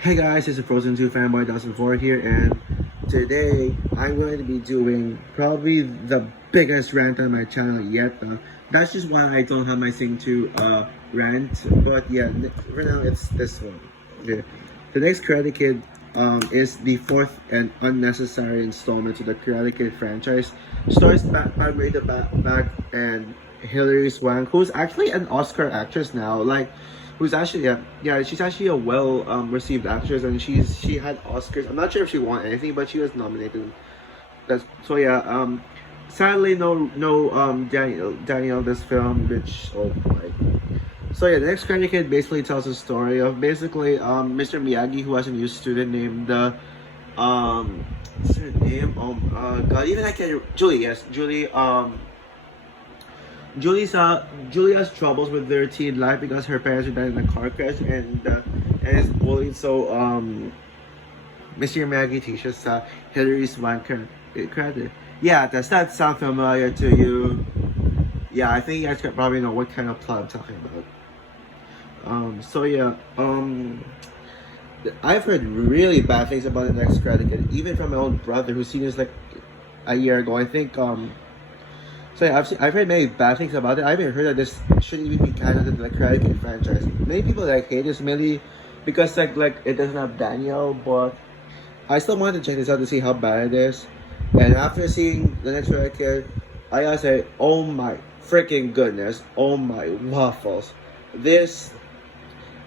Hey guys, it's a Frozen 2 fanboy 2004 here, and today I'm going to be doing probably the biggest rant on my channel yet. That's just why I don't have my Sing 2 rant, but yeah, for now it's this one. Okay. The next Karate Kid is the fourth and unnecessary installment to the Karate Kid franchise. Stars Marita back and Hilary Swank, who's actually an Oscar actress now. Who's actually she's actually a well received actress, and she had Oscars. I'm not sure if she won anything, but she was nominated. That's so yeah. Sadly, no Daniel this film, which oh my. So yeah, the next Karate Kid basically tells a story of basically Mr. Miyagi, who has a new student named what's her name? God, even I can't. Julie, yes, Julie. Julie has troubles with their teen life because her parents are died in a car crash, and is bullied. So Mr. Miyagi teaches Hilary Swank credit. Yeah, does that sound familiar to you? Yeah, I think you guys probably know what kind of plot I'm talking about. So yeah, I've heard really bad things about the next Karate Kid, even from my own brother who's seen this like a year ago. I think so yeah, I've heard many bad things about it. I haven't heard that this shouldn't even be canon to the Karate Kid franchise. Many people hate this mainly because like it doesn't have Daniel, but I still wanted to check this out to see how bad it is. And after seeing the next Karate Kid, I gotta say, oh my freaking goodness, oh my waffles.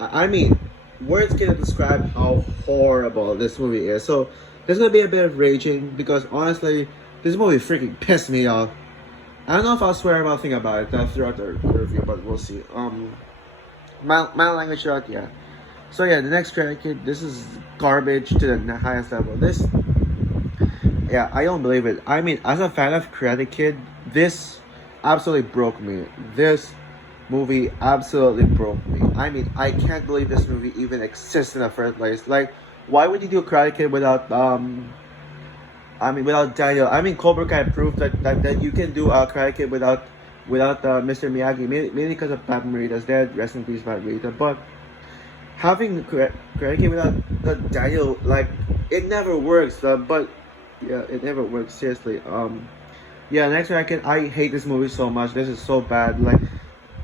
I mean, words can't describe how horrible this movie is. So there's gonna be a bit of raging because honestly, this movie freaking pissed me off. I don't know if I'll swear about thing about it throughout the review, but we'll see. My language out, yeah. So yeah, the next Karate Kid, this is garbage to the highest level. Yeah, I don't believe it. I mean, as a fan of Karate Kid, this absolutely broke me. This movie absolutely broke me. I mean, I can't believe this movie even exists in the first place. Like, why would you do Karate Kid without without Daniel? I mean, Cobra Kai proved that you can do a Karate Kid without Mr. Miyagi, mainly because of Pat Morita's dead. Rest in peace, Pat Morita. But having Karate Kid without Daniel, like, it never works. But yeah, it never works. Seriously. Yeah, next Karate Kid, I hate this movie so much. This is so bad. Like,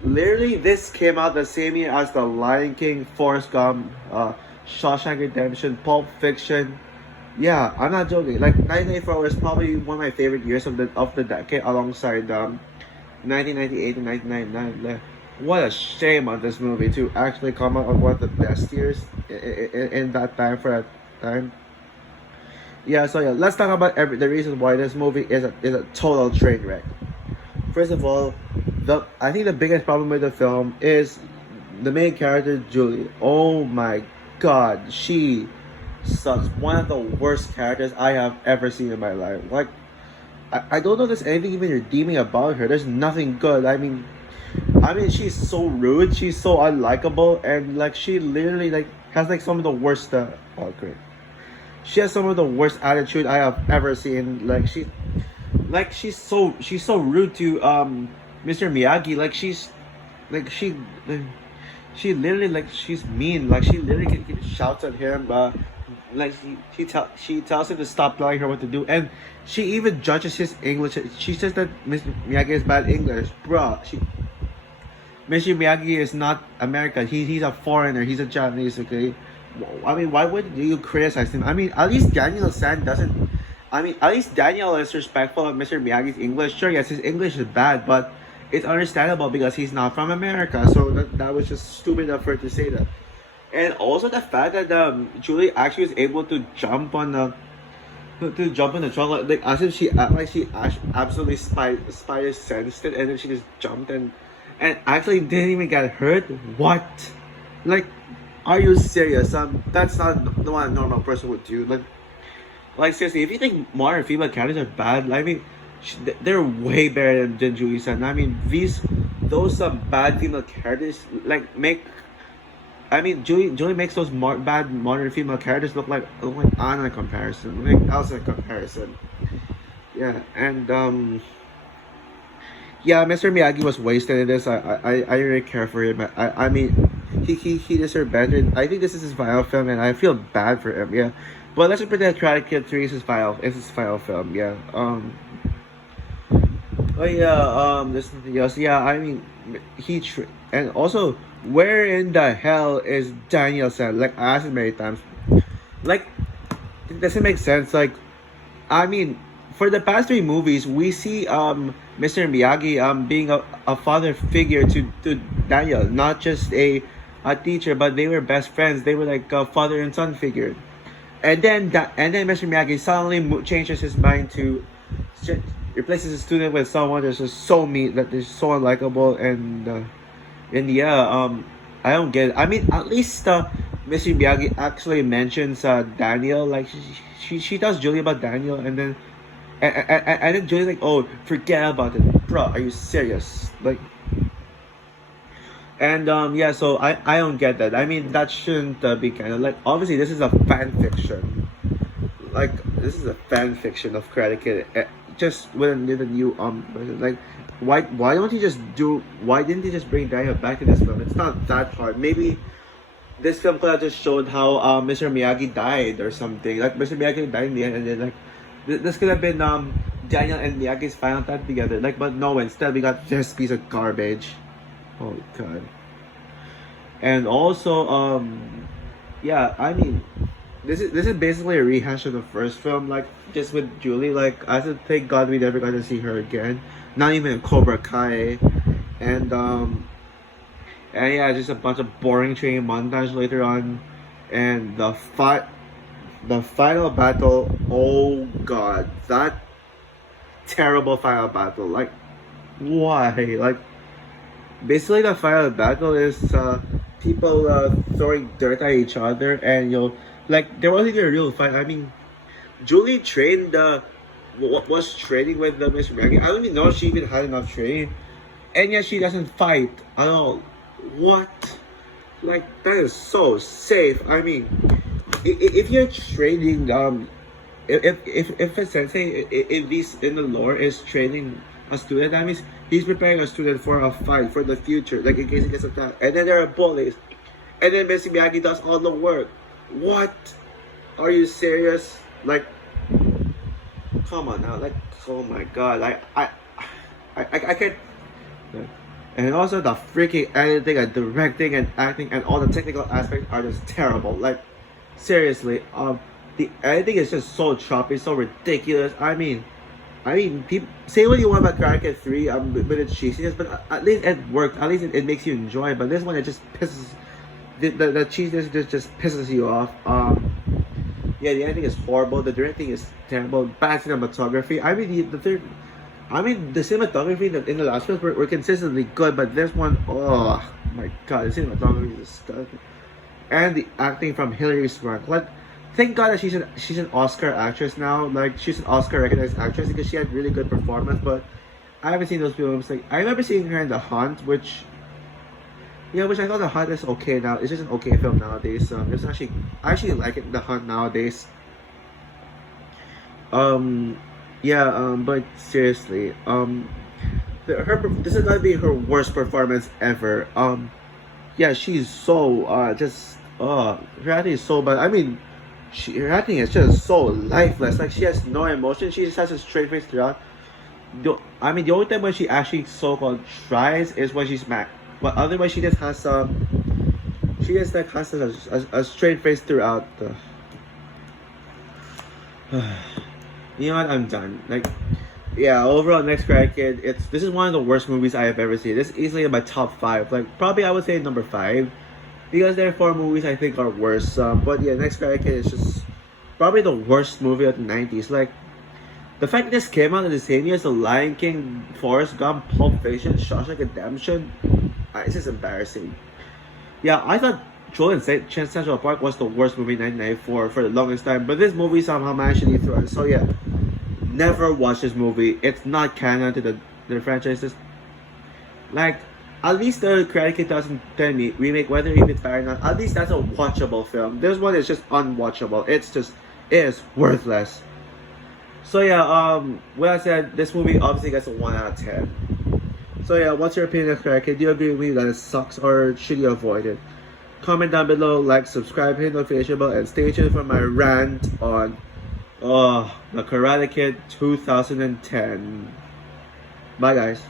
literally, this came out the same year as The Lion King, Forrest Gump, Shawshank Redemption, Pulp Fiction. Yeah, I'm not joking. Like 1994 was probably one of my favorite years of the decade, alongside 1998 and 1999. Like, what a shame on this movie to actually come out of one of the best years in that time for that time. Yeah, so yeah, let's talk about the reason why this movie is a total train wreck. First of all, I think the biggest problem with the film is the main character Julie. Oh my God, she sucks. One of the worst characters I have ever seen in my life. Like, I don't know if there's anything even redeeming about her. There's nothing good. I mean, she's so rude. She's so unlikable, and like she literally like has like some of the worst. Oh great. She has some of the worst attitude I have ever seen. She's so rude to Mr. Miyagi. She literally she's mean. Like she literally shouts at him. She tells him to stop telling her what to do, and she even judges his English. She says that Mr. Miyagi is bad English, bruh. Mr. Miyagi is not American. He's a foreigner. He's a Japanese. Okay, I mean, why would you criticize him? I mean, at least Daniel San doesn't. I mean, at least Daniel is respectful of Mr. Miyagi's English. Sure, yes, his English is bad, but it's understandable because he's not from America. So that was just stupid of her to say that. And also the fact that Julie actually was able to jump on the truck, like as if she absolutely spider sensed it, and then she just jumped and actually didn't even get hurt. What? Like, are you serious? That's not what a normal person would do. Like seriously, if you think modern female characters are bad, I mean, they're way better than Julie San. I mean, those bad female characters like make. I mean, Julie makes those bad modern female characters look like Anna in comparison, like Elsa in comparison. Yeah, and yeah, Mr. Miyagi was wasted in this. I didn't really care for him. I mean, he deserved better. I think this is his final film, and I feel bad for him. Yeah, but let's just pretend Karate Kid 3 is his final. Is his final film. Yeah. Oh yeah. There's nothing else. Yeah. I mean, and also, where in the hell is Daniel San? Like I asked it many times. Like, it doesn't make sense. Like, I mean, for the past three movies, we see Mr. Miyagi being a father figure to Daniel, not just a teacher, but they were best friends. They were like a father and son figure. And then Mr. Miyagi suddenly changes his mind to replaces his student with someone that's just so mean, that is so unlikable, and yeah, I don't get it. I mean, at least Mr. Miyagi actually mentions Daniel. Like she tells Julie about Daniel, and then Julie's like, "Oh, forget about it, bro. Are you serious?" Like, and yeah. So I don't get that. I mean, that shouldn't be kind of like, obviously this is a fan fiction. Like, this is a fan fiction of Karate Kid. Just with a new version. Like, why don't you just do? Why didn't you just bring Daniel back in this film? It's not that hard. Maybe this film could have just showed how Mr. Miyagi died or something. Like, Mr. Miyagi died in the end, and then like this could have been Daniel and Miyagi's final time together. Like, but no, instead we got this piece of garbage. Holy god. And also yeah, I mean, this is basically a rehash of the first film, like just with Julie. Like, I said, thank God we never got to see her again. Not even in Cobra Kai. And yeah, just a bunch of boring training montage later on. And the final battle, oh god, that terrible final battle. Like, why? Like, basically the final battle is people throwing dirt at each other, and like, there wasn't even a real fight. I mean, Julie trained was training with the Miss Miyagi. I don't even know if she even had enough training, and yet she doesn't fight at all. What? Like, that is so safe. I mean, if you're training if a sensei in the lore is training a student, that means he's preparing a student for a fight for the future, like in case he gets attacked. And then there are bullies, and then Mr. Miyagi does all the work. What? Are you serious? Like, come on now. Like, oh my god. I can't. And also the freaking editing and directing and acting and all the technical aspects are just terrible. Like, seriously, the editing is just so choppy, so ridiculous. I mean, people say what you want about Karate Kid 3, but it's cheesiness, but at least it worked. At least it makes you enjoy it. But this one, it just pisses. The cheesiness just pisses you off. Yeah, the editing is horrible. The directing is terrible. Bad cinematography. I mean, the cinematography in the last films were consistently good, but this one, oh my god, the cinematography is disgusting. And the acting from Hilary Swank. Like, thank God that she's an Oscar actress now. Like, she's an Oscar recognized actress because she had really good performance. But I haven't seen those films. Like, I remember seeing her in The Hunt, which I thought The Hunt is okay now. It's just an okay film nowadays. I actually like it, The Hunt nowadays. But seriously, this is gonna be her worst performance ever. Yeah, she's so her acting is so bad. I mean, her acting is just so lifeless. Like, she has no emotion. She just has a straight face throughout. The only time when she actually so-called tries is when she's mad. But otherwise, she just has a straight face throughout. You know what? I'm done. Like, yeah. Overall, next Karate Kid. This is one of the worst movies I have ever seen. This is easily in my top 5. Like, probably I would say number 5, because there are 4 movies I think are worse. But yeah, next Karate Kid is just probably the worst movie of the 90s. Like, the fact that this came out in the same year as The Lion King, Forrest Gump, Pulp Fiction, Shawshank Redemption, it's just embarrassing. Yeah, I thought Troll in Central Park was the worst movie in 1994 for the longest time, but this movie somehow managed to leave through it. So yeah, never watch this movie. It's not canon to the franchises. Like, at least the Karate Kid 2010 remake, whether even it's bad or not, at least that's a watchable film. This one is just unwatchable. It is worthless. So yeah, with that said, this movie obviously gets a 1 out of 10. So yeah, what's your opinion of Karate Kid? Do you agree with me that it sucks, or should you avoid it? Comment down below, like, subscribe, hit notification bell, and stay tuned for my rant on the Karate Kid 2010. Bye guys.